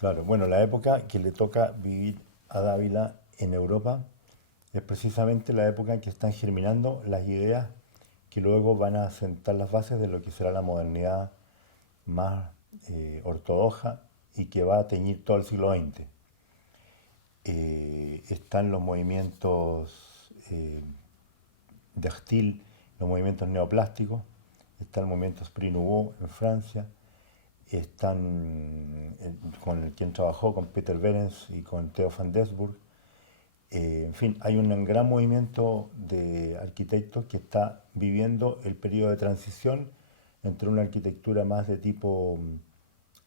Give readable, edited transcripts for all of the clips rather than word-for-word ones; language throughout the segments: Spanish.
Claro, bueno, la época que le toca vivir a Dávila en Europa es precisamente la época en que están germinando las ideas que luego van a sentar las bases de lo que será la modernidad más ortodoxa y que va a teñir todo el siglo XX. Están los movimientos de Stil, los movimientos neoplásticos, está el movimiento Esprit Nouveau en Francia, están con quien trabajó, con Peter Behrens y con Theo van Desburg. En fin, hay un gran movimiento de arquitectos que está viviendo el periodo de transición entre una arquitectura más de tipo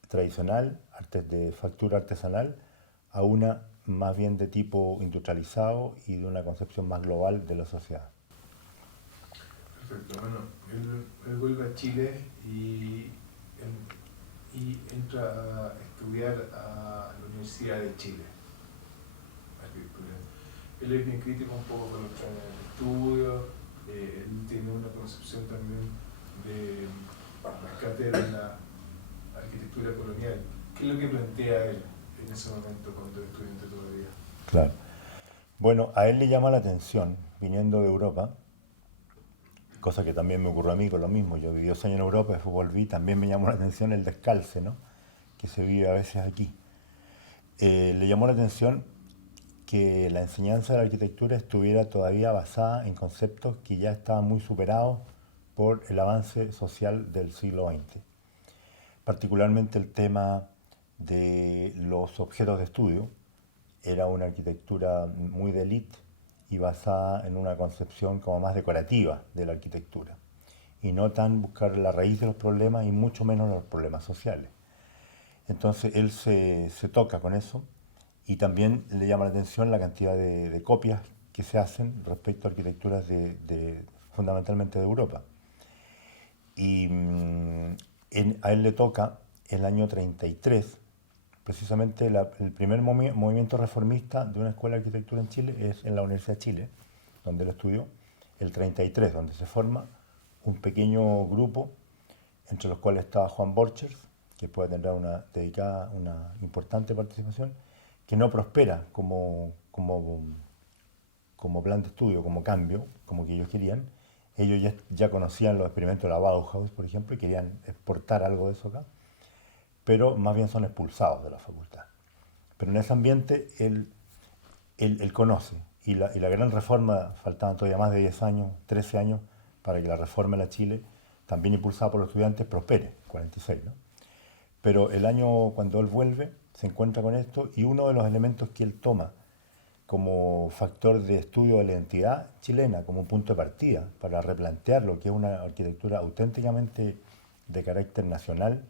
tradicional, artes de factura artesanal, a una más bien de tipo industrializado y de una concepción más global de la sociedad. Perfecto, bueno, él vuelve a Chile y entra a estudiar a la Universidad de Chile, arquitectura. Él es bien crítico un poco con los planes de estudio, él tiene una concepción también de rescate de la arquitectura colonial. ¿Qué es lo que plantea él en ese momento cuando es estudiante todavía? Claro. Bueno, a él le llama la atención, viniendo de Europa, cosa que también me ocurrió a mí con lo mismo. Yo viví 2 años en Europa, después volví, también me llamó la atención el descalce, ¿no? Que se vive a veces aquí. Le llamó la atención que la enseñanza de la arquitectura estuviera todavía basada en conceptos que ya estaban muy superados por el avance social del siglo XX. Particularmente el tema de los objetos de estudio. Era una arquitectura muy de élite y basada en una concepción como más decorativa de la arquitectura y no tan buscar la raíz de los problemas y mucho menos los problemas sociales. Entonces él se toca con eso y también le llama la atención la cantidad de copias que se hacen respecto a arquitecturas fundamentalmente de Europa. Y a él le toca el año 33, precisamente el primer movimiento reformista de una escuela de arquitectura en Chile es en la Universidad de Chile, donde él estudió, el 33, donde se forma un pequeño grupo, entre los cuales estaba Juan Borchers, que puede tener una importante participación, que no prospera como plan de estudio, como cambio, como que ellos querían. Ellos ya conocían los experimentos de la Bauhaus, por ejemplo, y querían exportar algo de eso acá, pero más bien son expulsados de la facultad. Pero en ese ambiente él conoce, y la gran reforma, faltaban todavía más de 10 años, 13 años, para que la reforma en la Chile, también impulsada por los estudiantes, prospere, 46, ¿no? Pero el año cuando él vuelve, se encuentra con esto, y uno de los elementos que él toma como factor de estudio de la identidad chilena, como un punto de partida para replantear lo que es una arquitectura auténticamente de carácter nacional,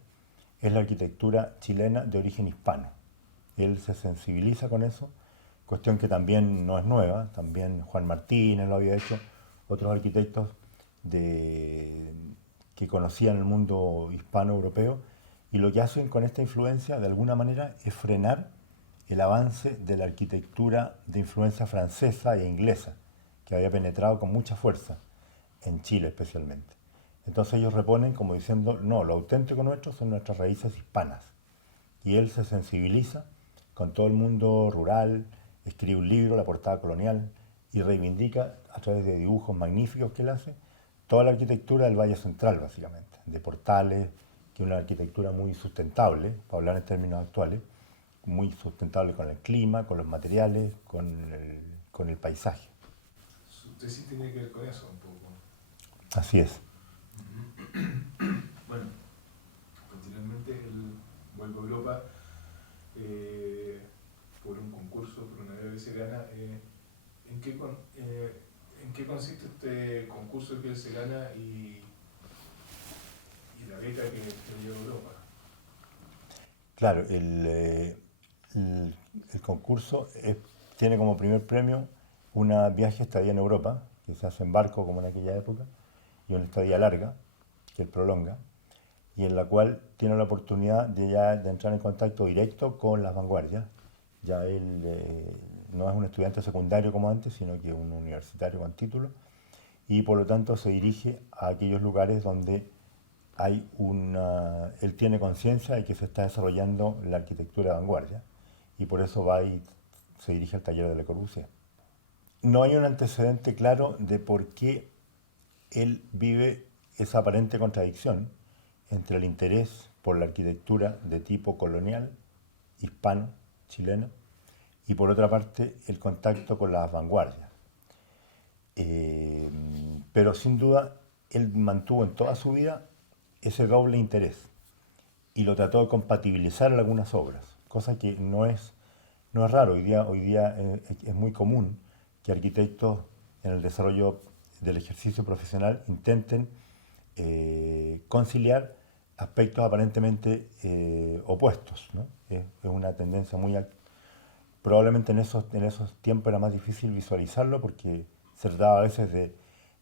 es la arquitectura chilena de origen hispano. Él se sensibiliza con eso, cuestión que también no es nueva, también Juan Martínez lo había hecho, otros arquitectos que conocían el mundo hispano-europeo, y lo que hacen con esta influencia de alguna manera es frenar el avance de la arquitectura de influencia francesa e inglesa, que había penetrado con mucha fuerza en Chile especialmente. Entonces ellos reponen como diciendo, no, lo auténtico nuestro son nuestras raíces hispanas. Y él se sensibiliza con todo el mundo rural, escribe un libro, La portada colonial, y reivindica a través de dibujos magníficos que él hace toda la arquitectura del Valle Central, básicamente, de portales, que es una arquitectura muy sustentable, para hablar en términos actuales, muy sustentable con el clima, con los materiales, con el paisaje. Su tesis tiene que ver con eso un poco. Así es. Bueno, posteriormente él vuelve a Europa por un concurso, por una beca que se gana. ¿En qué consiste este concurso que él se gana y la beca que lleva a Europa? Claro, el concurso tiene como primer premio una viaje estadía en Europa, que se hace en barco como en aquella época, y una estadía larga, que él prolonga, y en la cual tiene la oportunidad de entrar en contacto directo con las vanguardias. Ya él no es un estudiante secundario como antes, sino que un universitario con título, y por lo tanto se dirige a aquellos lugares donde él tiene conciencia de que se está desarrollando la arquitectura de vanguardia y por eso va y se dirige al taller de Le Corbusier. No hay un antecedente claro de por qué él vive esa aparente contradicción entre el interés por la arquitectura de tipo colonial, hispano, chileno, y por otra parte el contacto con las vanguardias. Pero sin duda él mantuvo en toda su vida ese doble interés y lo trató de compatibilizar en algunas obras, cosa que no es raro. Hoy día es muy común que arquitectos en el desarrollo del ejercicio profesional intenten conciliar aspectos aparentemente opuestos, ¿no? Es una tendencia muy... Probablemente en esos tiempos era más difícil visualizarlo porque se trataba a veces de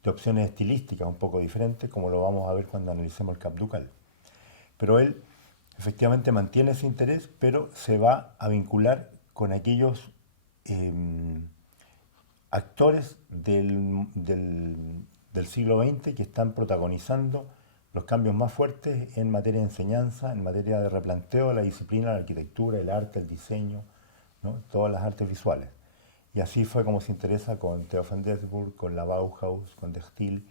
opciones estilísticas un poco diferentes, como lo vamos a ver cuando analicemos el Cap Ducal. Pero él efectivamente mantiene ese interés, pero se va a vincular con aquellos actores del siglo XX que están protagonizando los cambios más fuertes en materia de enseñanza, en materia de replanteo de la disciplina, la arquitectura, el arte, el diseño, ¿no? Todas las artes visuales. Y así fue como se interesa con Theo van Doesburg, con la Bauhaus, con De Stijl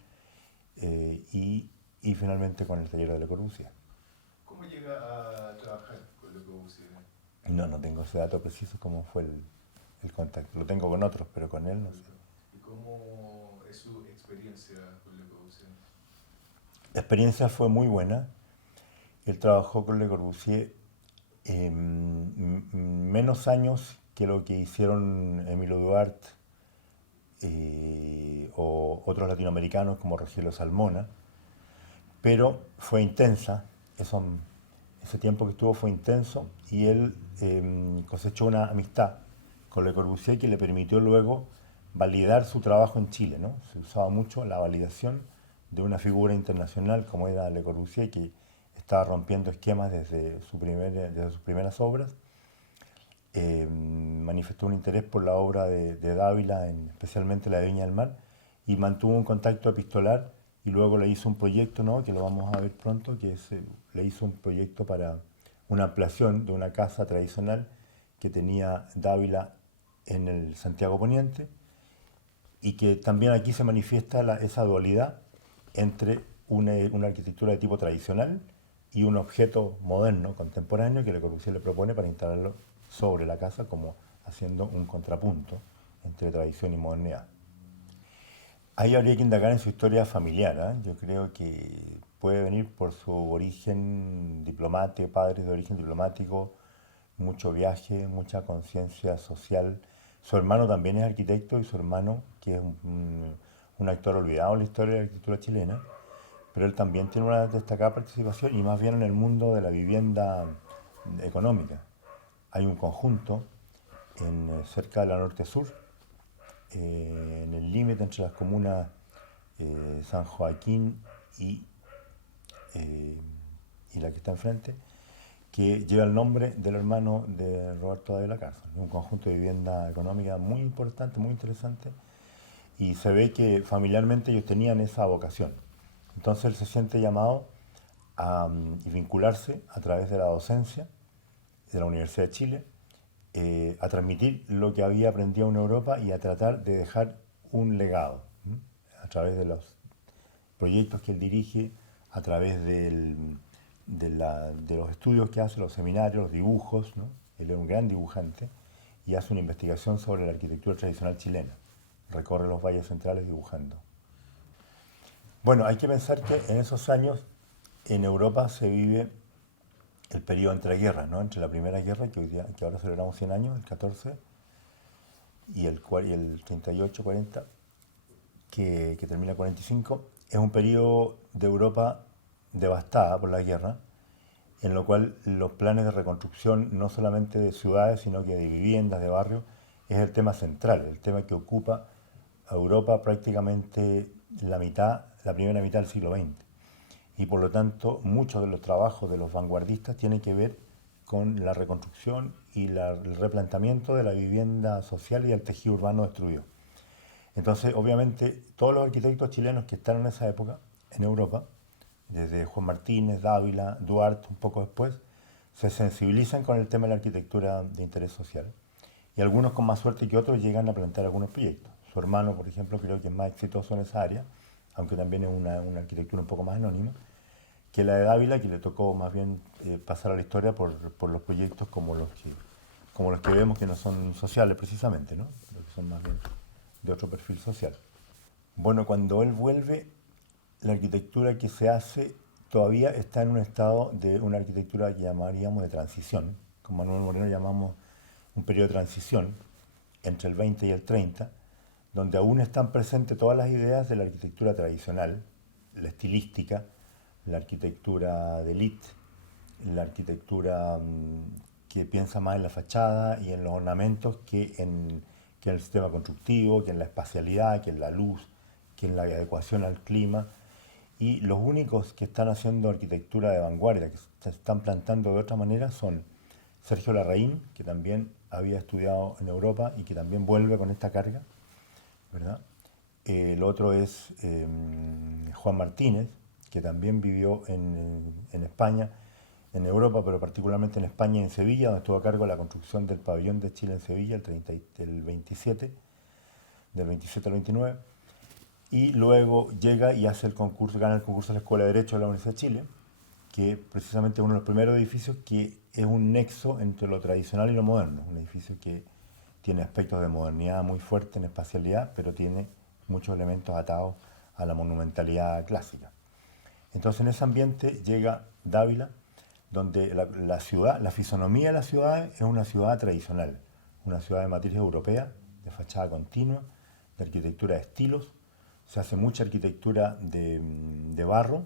y finalmente con el taller de Le Corbusier. ¿Cómo llega a trabajar con Le Corbusier? No tengo ese dato preciso cómo fue el contacto. Lo tengo con otros, pero con él no sé. ¿Y cómo es su experiencia con Le Corbusier? La experiencia fue muy buena. Él trabajó con Le Corbusier menos años que lo que hicieron Emilio Duarte o otros latinoamericanos como Rogelio Salmona, pero fue intensa, ese tiempo que estuvo fue intenso y él cosechó una amistad con Le Corbusier que le permitió luego validar su trabajo en Chile, ¿no? Se usaba mucho la validación de una figura internacional como era Le Corbusier, que estaba rompiendo esquemas desde sus primeras obras. Manifestó un interés por la obra de Dávila, especialmente la de Viña del Mar, y mantuvo un contacto epistolar y luego le hizo un proyecto, ¿no? Que lo vamos a ver pronto, le hizo un proyecto para una ampliación de una casa tradicional que tenía Dávila en el Santiago Poniente y que también aquí se manifiesta esa dualidad entre una arquitectura de tipo tradicional y un objeto moderno, contemporáneo, que Le Corbusier le propone para instalarlo sobre la casa como haciendo un contrapunto entre tradición y modernidad. Ahí habría que indagar en su historia familiar, ¿eh? Yo creo que puede venir por su origen diplomático, padres de origen diplomático, mucho viaje, mucha conciencia social. Su hermano también es arquitecto y su hermano, que es un actor olvidado en la historia de la arquitectura chilena, pero él también tiene una destacada participación y más bien en el mundo de la vivienda económica. Hay un conjunto cerca de la Norte-Sur, en el límite entre las comunas San Joaquín y la que está enfrente, que lleva el nombre del hermano de Roberto de la Cárcel. Un conjunto de vivienda económica muy importante, muy interesante, y se ve que familiarmente ellos tenían esa vocación. Entonces él se siente llamado a vincularse a través de la docencia de la Universidad de Chile, a transmitir lo que había aprendido en Europa y a tratar de dejar un legado, ¿m? A través de los proyectos que él dirige, a través de los estudios que hace, los seminarios, los dibujos, ¿no? Él es un gran dibujante y hace una investigación sobre la arquitectura tradicional chilena. Recorre los valles centrales dibujando. Bueno, hay que pensar que en esos años en Europa se vive el periodo entre guerras, ¿no? Entre la Primera Guerra, que ahora celebramos 100 años, el 14, y el 38-40, que termina el 45, es un periodo de Europa devastada por la guerra, en lo cual los planes de reconstrucción, no solamente de ciudades, sino que de viviendas, de barrios, es el tema central, el tema que ocupa a Europa prácticamente la primera mitad del siglo XX. Y por lo tanto, muchos de los trabajos de los vanguardistas tienen que ver con la reconstrucción y el replanteamiento de la vivienda social y el tejido urbano destruido. Entonces, obviamente, todos los arquitectos chilenos que están en esa época, en Europa, desde Juan Martínez, Dávila, Duarte, un poco después, se sensibilizan con el tema de la arquitectura de interés social. Y algunos con más suerte que otros llegan a plantear algunos proyectos. Su hermano, por ejemplo, creo que es más exitoso en esa área, aunque también es una arquitectura un poco más anónima, que la de Dávila, que le tocó más bien pasar a la historia por los proyectos como los que vemos que no son sociales precisamente, ¿no? Pero que son más bien de otro perfil social. Bueno, cuando él vuelve, la arquitectura que se hace todavía está en un estado de una arquitectura que llamaríamos de transición. Con Manuel Moreno llamamos un periodo de transición entre el 20 y el 30, donde aún están presentes todas las ideas de la arquitectura tradicional, la estilística, la arquitectura de élite, la arquitectura que piensa más en la fachada y en los ornamentos que en el sistema constructivo, que en la espacialidad, que en la luz, que en la adecuación al clima. Y los únicos que están haciendo arquitectura de vanguardia, que se están plantando de otra manera, son Sergio Larraín, que también había estudiado en Europa y que también vuelve con esta carga, ¿verdad? El otro es Juan Martínez, que también vivió en España, en Europa, pero particularmente en España y en Sevilla, donde estuvo a cargo de la construcción del pabellón de Chile en Sevilla, el 27, del 27 al 29. Y luego llega y hace el concurso, gana el concurso de la Escuela de Derecho de la Universidad de Chile, que precisamente es uno de los primeros edificios que es un nexo entre lo tradicional y lo moderno. Un edificio que tiene aspectos de modernidad muy fuerte en espacialidad, pero tiene muchos elementos atados a la monumentalidad clásica. Entonces en ese ambiente llega Dávila, donde la ciudad, la fisonomía de la ciudad es una ciudad tradicional, una ciudad de matriz europea, de fachada continua, de arquitectura de estilos. Se hace mucha arquitectura de barro.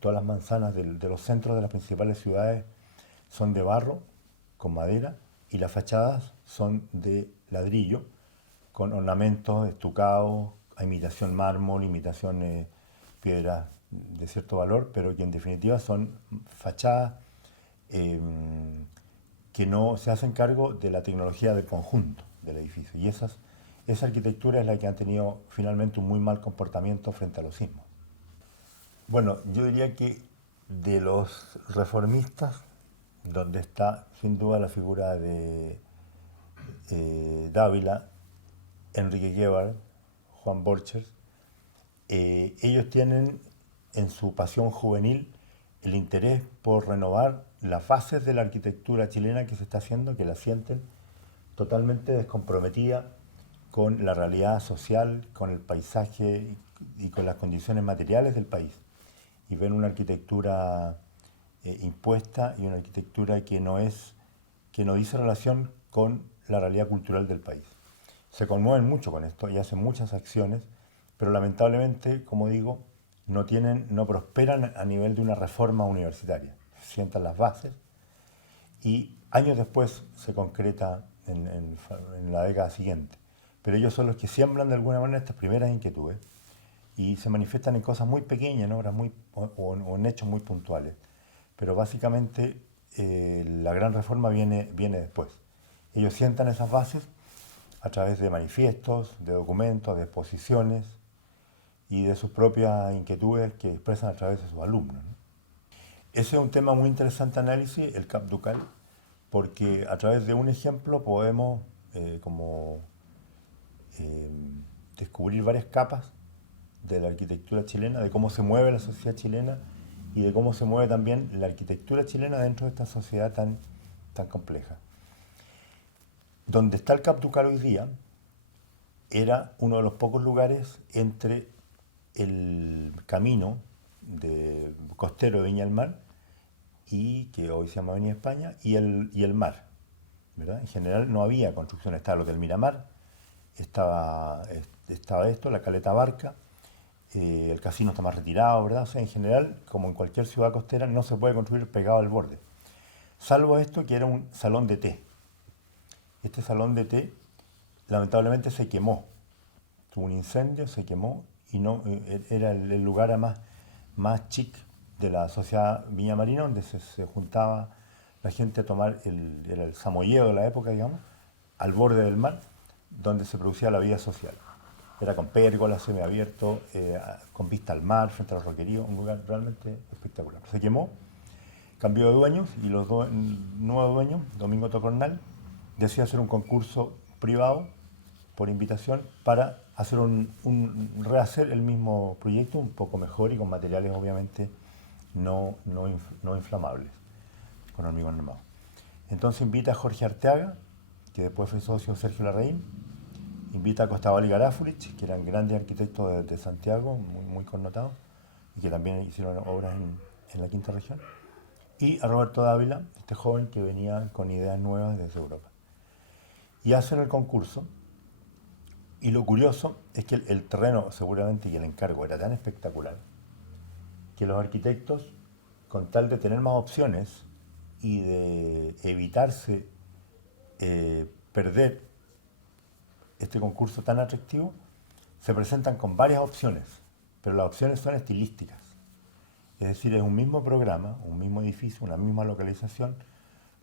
Todas las manzanas de los centros de las principales ciudades son de barro, con madera, y las fachadas son de ladrillo, con ornamentos estucados, a imitación mármol, imitación piedras de cierto valor, pero que en definitiva son fachadas que no se hacen cargo de la tecnología del conjunto del edificio. Y esa arquitectura es la que ha tenido finalmente un muy mal comportamiento frente a los sismos. Bueno, yo diría que de los reformistas, donde está sin duda la figura de Dávila, Enrique Guevara, Juan Borchers, ellos tienen en su pasión juvenil el interés por renovar las bases de la arquitectura chilena que se está haciendo, que la sienten totalmente descomprometida con la realidad social, con el paisaje y con las condiciones materiales del país. Y ven una arquitectura impuesta y una arquitectura que no dice relación con la realidad cultural del país. Se conmueven mucho con esto y hacen muchas acciones, pero lamentablemente, como digo, no prosperan a nivel de una reforma universitaria. Se sientan las bases y años después se concreta en la década siguiente. Pero ellos son los que siembran de alguna manera estas primeras inquietudes y se manifiestan en cosas muy pequeñas, en obras o en hechos muy puntuales. Pero básicamente la gran reforma viene después. Ellos sientan esas bases a través de manifiestos, de documentos, de exposiciones y de sus propias inquietudes que expresan a través de sus alumnos, ¿no? Ese es un tema muy interesante de análisis, el Cap Ducal, porque a través de un ejemplo podemos descubrir varias capas de la arquitectura chilena, de cómo se mueve la sociedad chilena y de cómo se mueve también la arquitectura chilena dentro de esta sociedad tan compleja. Donde está el Cap Ducal hoy día era uno de los pocos lugares entre el camino costero de Viña del Mar, y que hoy se llama Avenida España, y el mar, ¿verdad? En general no había construcción, estaba el Hotel Miramar, estaba esto, la Caleta Barca, el casino está más retirado, ¿verdad? O sea, en general, como en cualquier ciudad costera, no se puede construir pegado al borde. Salvo esto, que era un salón de té. Este salón de té, lamentablemente, se quemó. Tuvo un incendio, se quemó, y no era el lugar más chic de la sociedad viñamarina, donde se juntaba la gente a tomar era el samoyeo de la época, digamos, al borde del mar, donde se producía la vida social. Era con pérgola, semiabierto, con vista al mar, frente a los roqueríos, un lugar realmente espectacular. Se quemó, cambió de dueños y los nuevos dueños, Domingo Tocornal, decidió hacer un concurso privado por invitación para hacer rehacer el mismo proyecto un poco mejor y con materiales obviamente no inflamables, con hormigón armado. Entonces invita a Jorge Arteaga, que después fue socio de Sergio Larraín, invita a Costabal y Garafurich, que eran grandes arquitectos de Santiago, muy connotados, y que también hicieron obras en la quinta región, y a Roberto Dávila, este joven que venía con ideas nuevas desde Europa. Y hacen el concurso, y lo curioso es que el terreno seguramente y el encargo era tan espectacular que los arquitectos, con tal de tener más opciones y de evitarse perder este concurso tan atractivo, se presentan con varias opciones, pero las opciones son estilísticas. Es decir, es un mismo programa, un mismo edificio, una misma localización,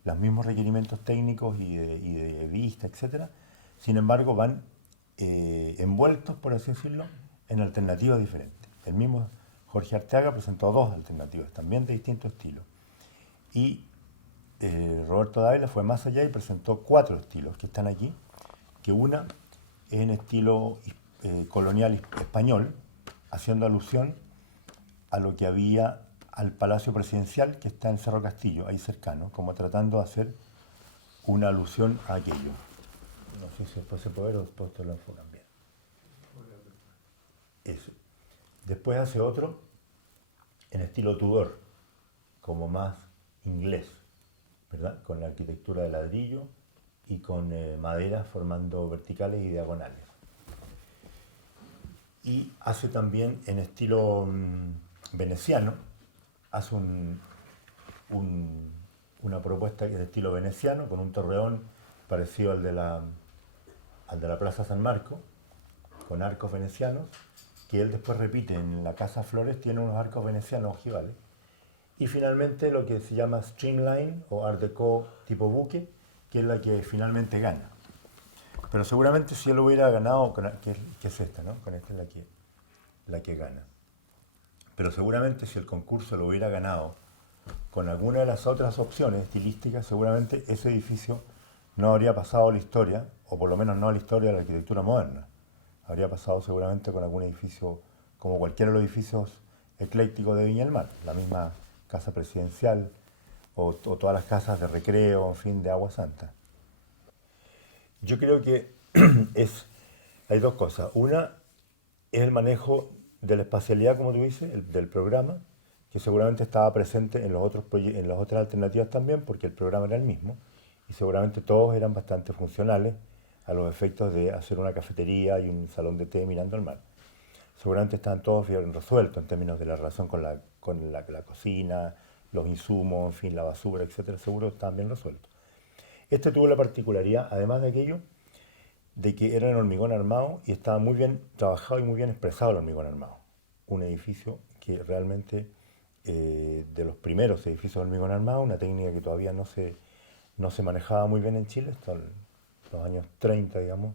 los mismos requerimientos técnicos y de vista, etc. Sin embargo, van envueltos, por así decirlo, en alternativas diferentes. El mismo Jorge Arteaga presentó dos alternativas, también de distinto estilo. Y Roberto Dávila fue más allá y presentó 4 estilos que están aquí, que una es en estilo colonial español, haciendo alusión a lo que había al Palacio Presidencial, que está en Cerro Castillo, ahí cercano, como tratando de hacer una alusión a aquello. No sé si después se puede ver o después te lo enfocan bien. Eso. Después hace otro en estilo Tudor, como más inglés, ¿verdad? Con la arquitectura de ladrillo y con madera formando verticales y diagonales. Y hace también en estilo veneciano, hace una propuesta de estilo veneciano con un torreón parecido al de la Plaza San Marco, con arcos venecianos, que él después repite en la Casa Flores, tiene unos arcos venecianos ojivales. Y finalmente lo que se llama Streamline o Art Deco tipo buque, que es la que finalmente gana. Pero seguramente si él hubiera ganado, que es esta, ¿no? Con esta es la que gana. Pero seguramente si el concurso lo hubiera ganado con alguna de las otras opciones estilísticas, seguramente ese edificio no habría pasado a la historia, o por lo menos no a la historia de la arquitectura moderna. Habría pasado seguramente con algún edificio, como cualquiera de los edificios eclécticos de Viña del Mar, la misma casa presidencial o todas las casas de recreo, en fin, de Agua Santa. Yo creo que hay dos cosas. Una es el manejo de la espacialidad, como tú dices, del programa, que seguramente estaba presente en las otras alternativas también, porque el programa era el mismo, y seguramente todos eran bastante funcionales a los efectos de hacer una cafetería y un salón de té mirando al mar. Seguramente estaban todos bien resueltos en términos de la relación con la cocina, los insumos, en fin, la basura, etcétera. Seguro estaban bien resueltos. Este tuvo la particularidad, además de aquello, de que era en hormigón armado y estaba muy bien trabajado y muy bien expresado el hormigón armado. Un edificio que realmente, de los primeros edificios de hormigón armado, una técnica que todavía no se manejaba muy bien en Chile, hasta los años 30, digamos.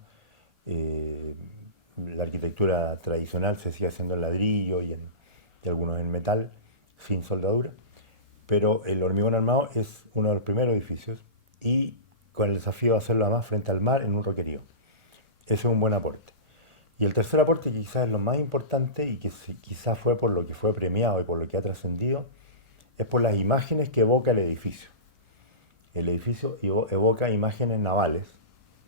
La arquitectura tradicional se sigue haciendo en ladrillo y algunos en metal, sin soldadura, pero el hormigón armado es uno de los primeros edificios y con el desafío de hacerlo además frente al mar en un roquerío. Ese es un buen aporte. Y el tercer aporte, que quizás es lo más importante y que quizás fue por lo que fue premiado y por lo que ha trascendido, es por las imágenes que evoca el edificio. El edificio evoca imágenes navales,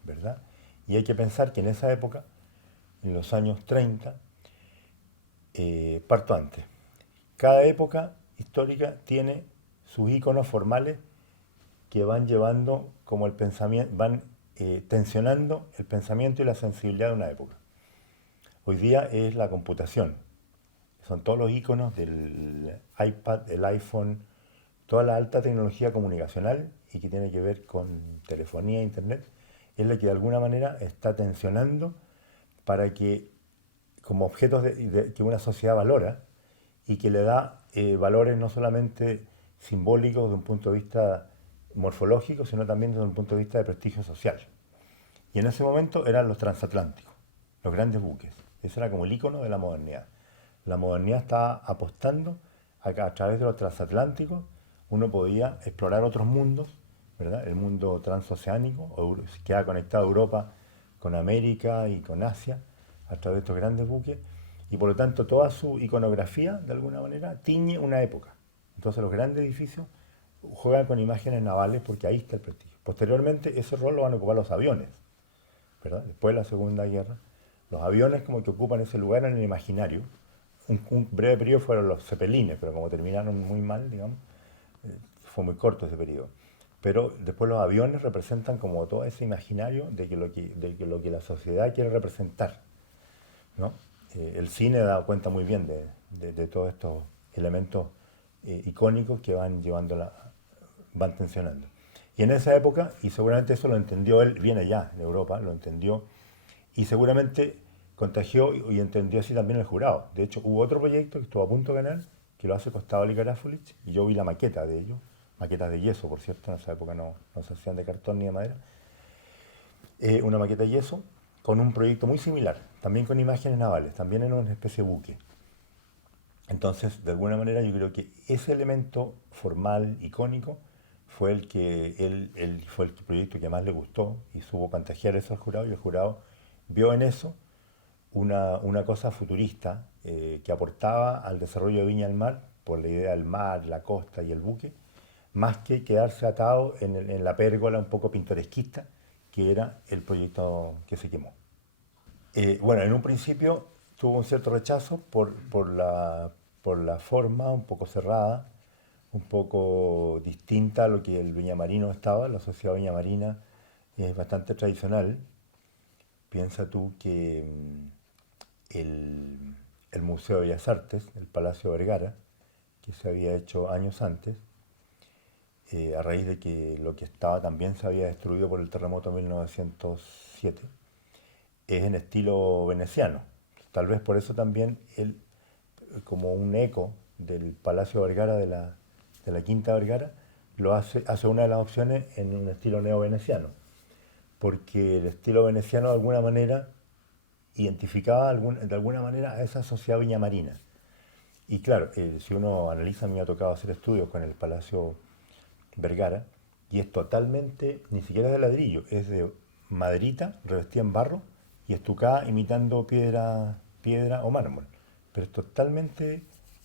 ¿verdad? Y hay que pensar que en esa época, en los años 30, parto antes, cada época histórica tiene sus íconos formales que van llevando como el pensamiento, van tensionando el pensamiento y la sensibilidad de una época. Hoy día es la computación, son todos los íconos del iPad, el iPhone, toda la alta tecnología comunicacional y que tiene que ver con telefonía, internet, es la que de alguna manera está tensionando para que, como objetos que una sociedad valora y que le da valores no solamente simbólicos desde un punto de vista morfológico, sino también desde un punto de vista de prestigio social. Y en ese momento eran los transatlánticos. los grandes buques. Ese era como el icono de la modernidad. La modernidad estaba apostando a que a través de los transatlánticos uno podía explorar otros mundos, ¿verdad? El mundo transoceánico, que ha conectado Europa con América y con Asia a través de estos grandes buques, y por lo tanto toda su iconografía, de alguna manera, tiñe una época. Entonces los grandes edificios juegan con imágenes navales porque ahí está el prestigio. Posteriormente ese rol lo van a ocupar los aviones, ¿verdad? Después de la Segunda Guerra, los aviones como que ocupan ese lugar en el imaginario. Un breve periodo fueron los cepelines, pero como terminaron muy mal, digamos, fue muy corto ese periodo. Pero después los aviones representan como todo ese imaginario de que la sociedad quiere representar, ¿no? El cine da cuenta muy bien de todos estos elementos icónicos que van tensionando. Y en esa época, y seguramente eso lo entendió él, viene allá en Europa, lo entendió, y seguramente contagió y entendió así también el jurado. De hecho, hubo otro proyecto que estuvo a punto de ganar, que lo hace Costado Carafulich, y yo vi la maqueta de ellos, maquetas de yeso, por cierto, en esa época no se hacían de cartón ni de madera, una maqueta de yeso, con un proyecto muy similar, también con imágenes navales, también en una especie de buque. Entonces, de alguna manera, yo creo que ese elemento formal, icónico, fue fue el proyecto que más le gustó y supo contagiar eso al jurado, y el jurado vio en eso una cosa futurista que aportaba al desarrollo de Viña del Mar por la idea del mar, la costa y el buque, más que quedarse atado en la pérgola un poco pintoresquista que era el proyecto que se quemó. Bueno, en un principio tuvo un cierto rechazo por la forma un poco cerrada, un poco distinta a lo que el viñamarino estaba. La sociedad viñamarina es bastante tradicional. Piensa tú que el Museo de Bellas Artes, el Palacio Vergara, que se había hecho años antes, a raíz de que lo que estaba también se había destruido por el terremoto de 1907, es en estilo veneciano. Tal vez por eso también él, como un eco del Palacio Vergara de la Quinta Vergara, hace una de las opciones en un estilo neo-veneciano, porque el estilo veneciano de alguna manera identificaba de alguna manera a esa sociedad viñamarina. Y claro, si uno analiza, a mí me ha tocado hacer estudios con el Palacio Vergara, y es totalmente, ni siquiera de ladrillo, es de maderita revestida en barro y estucada imitando piedra o mármol, pero es totalmente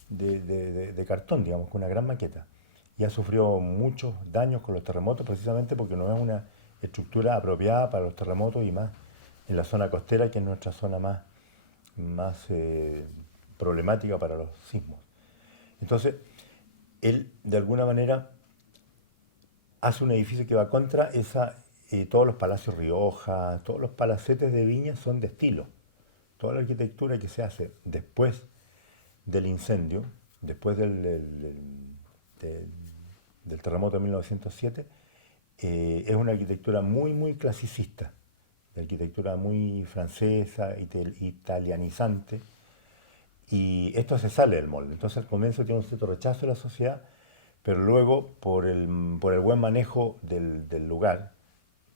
de cartón, digamos, con una gran maqueta. Y ha sufrido muchos daños con los terremotos precisamente porque no es una estructura apropiada para los terremotos y más en la zona costera, que es nuestra zona más problemática para los sismos. Entonces, él de alguna manera hace un edificio que va contra todos los palacios Rioja, todos los palacetes de Viña son de estilo. Toda la arquitectura que se hace después del incendio, después del terremoto de 1907, es una arquitectura muy, muy clasicista, de arquitectura muy francesa, italianizante, y esto se sale del molde. Entonces al comienzo tiene un cierto rechazo de la sociedad, pero luego por el buen manejo del lugar,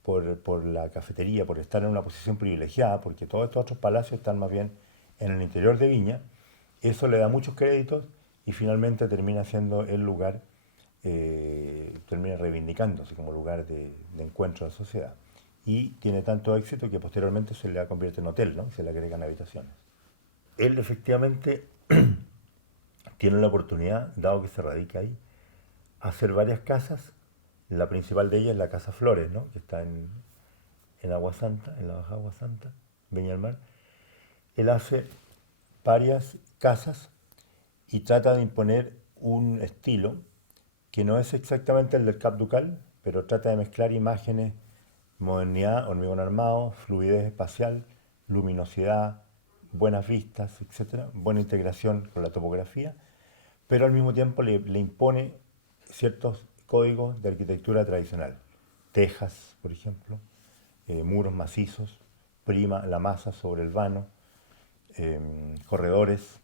por la cafetería, por estar en una posición privilegiada, porque todos estos otros palacios están más bien en el interior de Viña, eso le da muchos créditos y finalmente termina siendo el lugar, termina reivindicándose como lugar de encuentro de la sociedad. Y tiene tanto éxito que posteriormente se le convierte en hotel, ¿no? Se le agregan habitaciones. Él efectivamente tiene la oportunidad, dado que se radica ahí, hacer varias casas. La principal de ellas es la Casa Flores, ¿no? Que está en Agua Santa, en la Baja Agua Santa, Viña del Mar. Él hace varias casas y trata de imponer un estilo que no es exactamente el del Cap Ducal, pero trata de mezclar imágenes, modernidad, hormigón armado, fluidez espacial, luminosidad, buenas vistas, etc. Buena integración con la topografía, pero al mismo tiempo le impone ciertos códigos de arquitectura tradicional. Tejas, por ejemplo, muros macizos, prima la masa sobre el vano, corredores,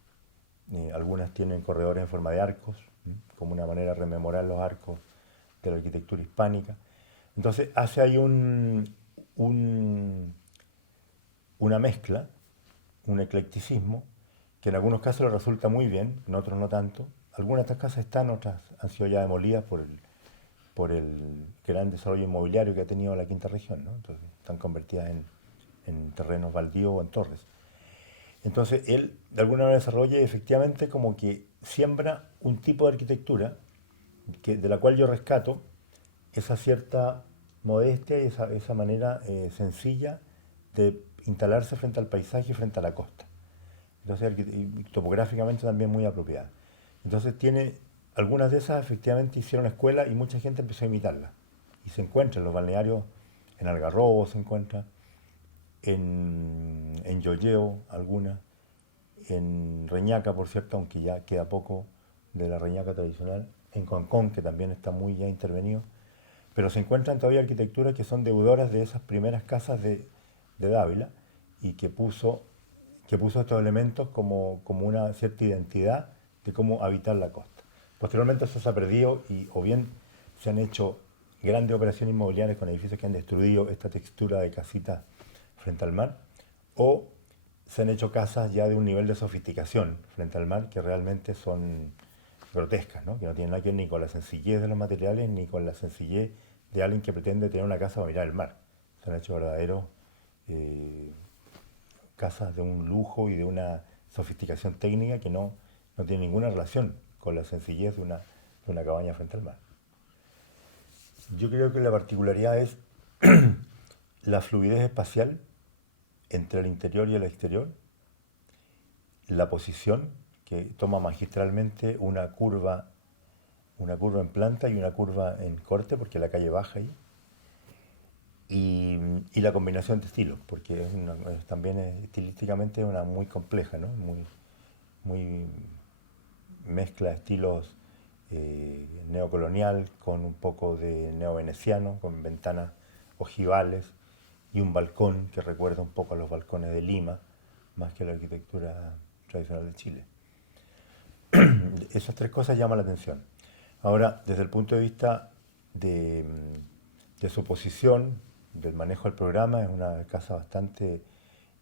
algunas tienen corredores en forma de arcos, como una manera de rememorar los arcos de la arquitectura hispánica. Entonces hace ahí una mezcla un eclecticismo que en algunos casos le resulta muy bien, en otros no tanto. Algunas de estas casas están, otras han sido ya demolidas por el gran desarrollo inmobiliario que ha tenido la quinta región, ¿no? Entonces están convertidas en terrenos baldíos o en torres. Entonces él de alguna manera desarrolla y efectivamente como que siembra un tipo de arquitectura de la cual yo rescato esa cierta modestia y esa manera sencilla de instalarse frente al paisaje y frente a la costa. Entonces, y topográficamente también muy apropiada. Entonces tiene, algunas de esas efectivamente hicieron escuela y mucha gente empezó a imitarla. Y se encuentra en los balnearios, en Algarrobo se encuentra, en Llolleo alguna, en Reñaca, por cierto, aunque ya queda poco de la Reñaca tradicional, en Concón, que también está muy ya intervenido, pero se encuentran todavía arquitecturas que son deudoras de esas primeras casas de Dávila y que puso estos elementos como una cierta identidad de cómo habitar la costa. Posteriormente eso se ha perdido y o bien se han hecho grandes operaciones inmobiliarias con edificios que han destruido esta textura de casitas frente al mar, o se han hecho casas ya de un nivel de sofisticación frente al mar que realmente son grotescas, ¿no? Que no tienen nada que ver ni con la sencillez de los materiales ni con la sencillez de alguien que pretende tener una casa para mirar el mar. Se han hecho verdaderos casas de un lujo y de una sofisticación técnica que no tiene ninguna relación con la sencillez de una cabaña frente al mar. Yo creo que la particularidad es la fluidez espacial entre el interior y el exterior, la posición, que toma magistralmente una curva en planta y una curva en corte, porque la calle baja ahí, y la combinación de estilos, porque también estilísticamente una muy compleja, ¿no? Muy mezcla estilos neocolonial con un poco de neoveneciano, con ventanas ojivales y un balcón que recuerda un poco a los balcones de Lima, más que a la arquitectura tradicional de Chile. Esas tres cosas llaman la atención. Ahora, desde el punto de vista de su posición, del manejo del programa, es una casa bastante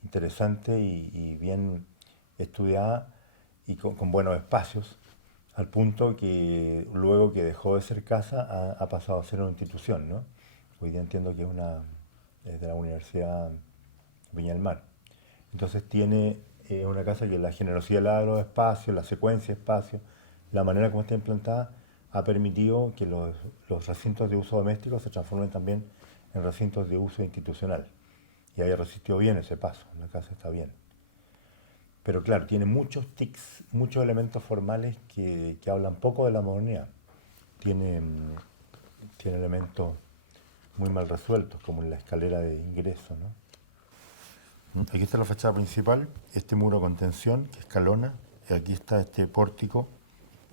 interesante y bien estudiada y con buenos espacios, al punto que luego que dejó de ser casa ha pasado a ser una institución, ¿no? Hoy día entiendo que es de la Universidad Viña del Mar. Entonces tiene una casa que la generosidad de los espacios, la secuencia de espacios, la manera como está implantada, ha permitido que los recintos de uso doméstico se transformen también en recintos de uso institucional. Y haya resistido bien ese paso, la casa está bien. Pero claro, tiene muchos tics, muchos elementos formales que hablan poco de la modernidad. Tiene elementos muy mal resueltos, como en la escalera de ingreso, ¿no? Aquí está la fachada principal, este muro de contención que escalona, y aquí está este pórtico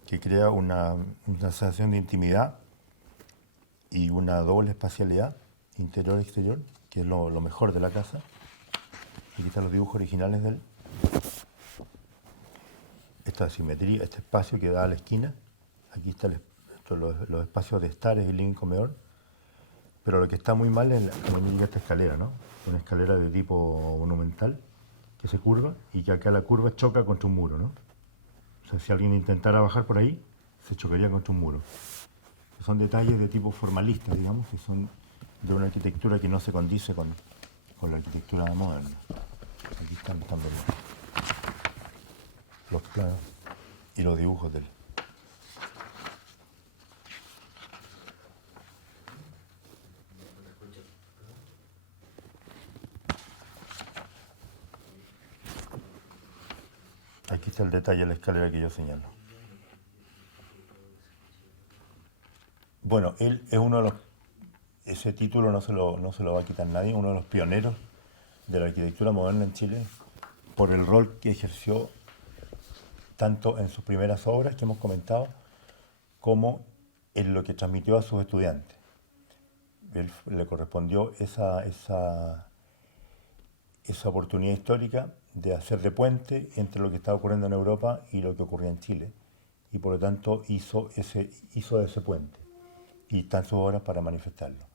que crea una sensación de intimidad y una doble espacialidad, interior-exterior, que es lo mejor de la casa. Aquí están los dibujos originales de él. Esta simetría, este espacio que da a la esquina. Aquí están los espacios de estar, es el living comedor. Pero lo que está muy mal es como indica esta escalera, ¿no? Una escalera de tipo monumental que se curva y que acá la curva choca contra un muro, ¿no? O sea, si alguien intentara bajar por ahí, se chocaría contra un muro. Son detalles de tipo formalista, digamos, que son de una arquitectura que no se condice con la arquitectura moderna. Aquí están los planos y los dibujos de él. Aquí está el detalle de la escalera que yo señalo. Bueno, él es uno de los, ese título no se lo va a quitar nadie, uno de los pioneros de la arquitectura moderna en Chile, por el rol que ejerció tanto en sus primeras obras que hemos comentado, como en lo que transmitió a sus estudiantes. Él le correspondió esa oportunidad histórica de hacer de puente entre lo que estaba ocurriendo en Europa y lo que ocurría en Chile, y por lo tanto hizo de ese puente, y están sus obras para manifestarlo.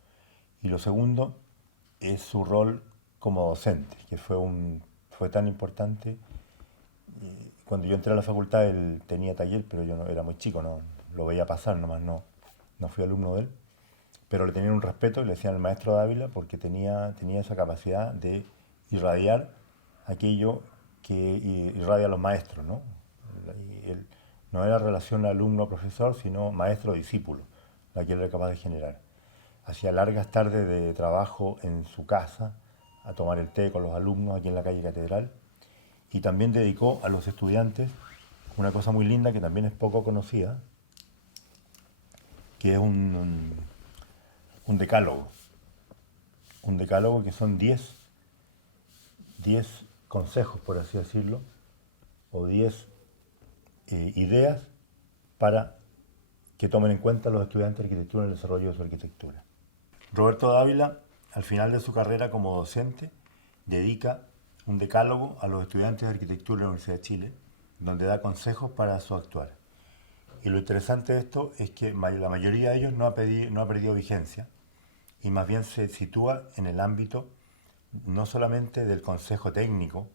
Y lo segundo es su rol como docente, que fue fue tan importante. Cuando yo entré a la facultad él tenía taller, pero yo no, era muy chico, no lo veía pasar nomás, no fui alumno de él. Pero le tenían un respeto y le decían el maestro Dávila porque tenía esa capacidad de irradiar aquello que irradia a los maestros, ¿no? No era relación alumno-profesor, sino maestro-discípulo, la que él era capaz de generar. Hacía largas tardes de trabajo en su casa, a tomar el té con los alumnos aquí en la calle Catedral, y también dedicó a los estudiantes una cosa muy linda que también es poco conocida, que es un decálogo. Un decálogo que son 10 consejos, por así decirlo, o 10 ideas para que tomen en cuenta los estudiantes de arquitectura en el desarrollo de su arquitectura. Roberto Dávila, al final de su carrera como docente, dedica un decálogo a los estudiantes de arquitectura de la Universidad de Chile, donde da consejos para su actuar. Y lo interesante de esto es que la mayoría de ellos no ha perdido vigencia y más bien se sitúa en el ámbito no solamente del consejo técnico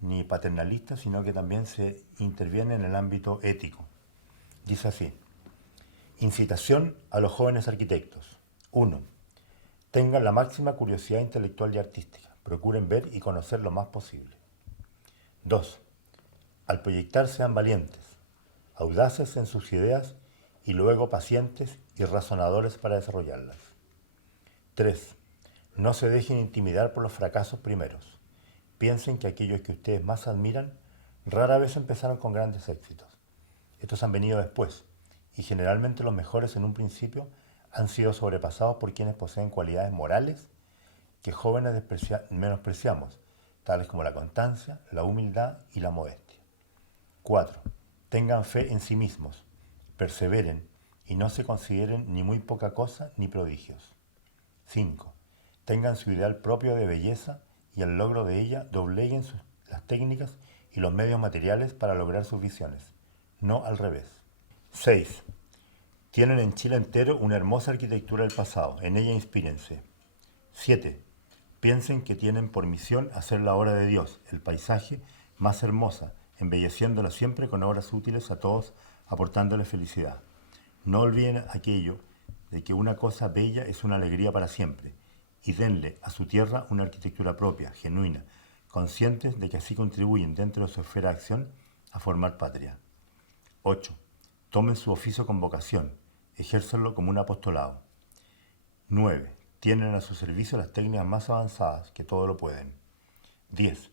ni paternalista, sino que también se interviene en el ámbito ético. Dice así: incitación a los jóvenes arquitectos. 1. Tengan la máxima curiosidad intelectual y artística. Procuren ver y conocer lo más posible. 2. Al proyectar sean valientes, audaces en sus ideas y luego pacientes y razonadores para desarrollarlas. 3. No se dejen intimidar por los fracasos primeros. Piensen que aquellos que ustedes más admiran rara vez empezaron con grandes éxitos. Estos han venido después, y generalmente los mejores en un principio han sido sobrepasados por quienes poseen cualidades morales que jóvenes menospreciamos, tales como la constancia, la humildad y la modestia. 4. Tengan fe en sí mismos, perseveren y no se consideren ni muy poca cosa ni prodigios. 5. Tengan su ideal propio de belleza y al logro de ella dobleguen las técnicas y los medios materiales para lograr sus visiones, no al revés. 6. Tienen en Chile entero una hermosa arquitectura del pasado, en ella inspírense. 7. Piensen que tienen por misión hacer la obra de Dios, el paisaje, más hermosa, embelleciéndola siempre con obras útiles a todos, aportándoles felicidad. No olviden aquello de que una cosa bella es una alegría para siempre, y denle a su tierra una arquitectura propia, genuina, conscientes de que así contribuyen dentro de su esfera de acción a formar patria. 8. Tomen su oficio con vocación, ejércenlo como un apostolado. 9. Tienen a su servicio las técnicas más avanzadas, que todo lo pueden. 10.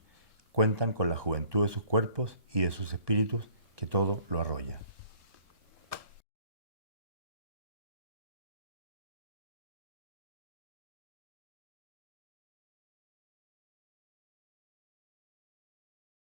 Cuentan con la juventud de sus cuerpos y de sus espíritus, que todo lo arrolla.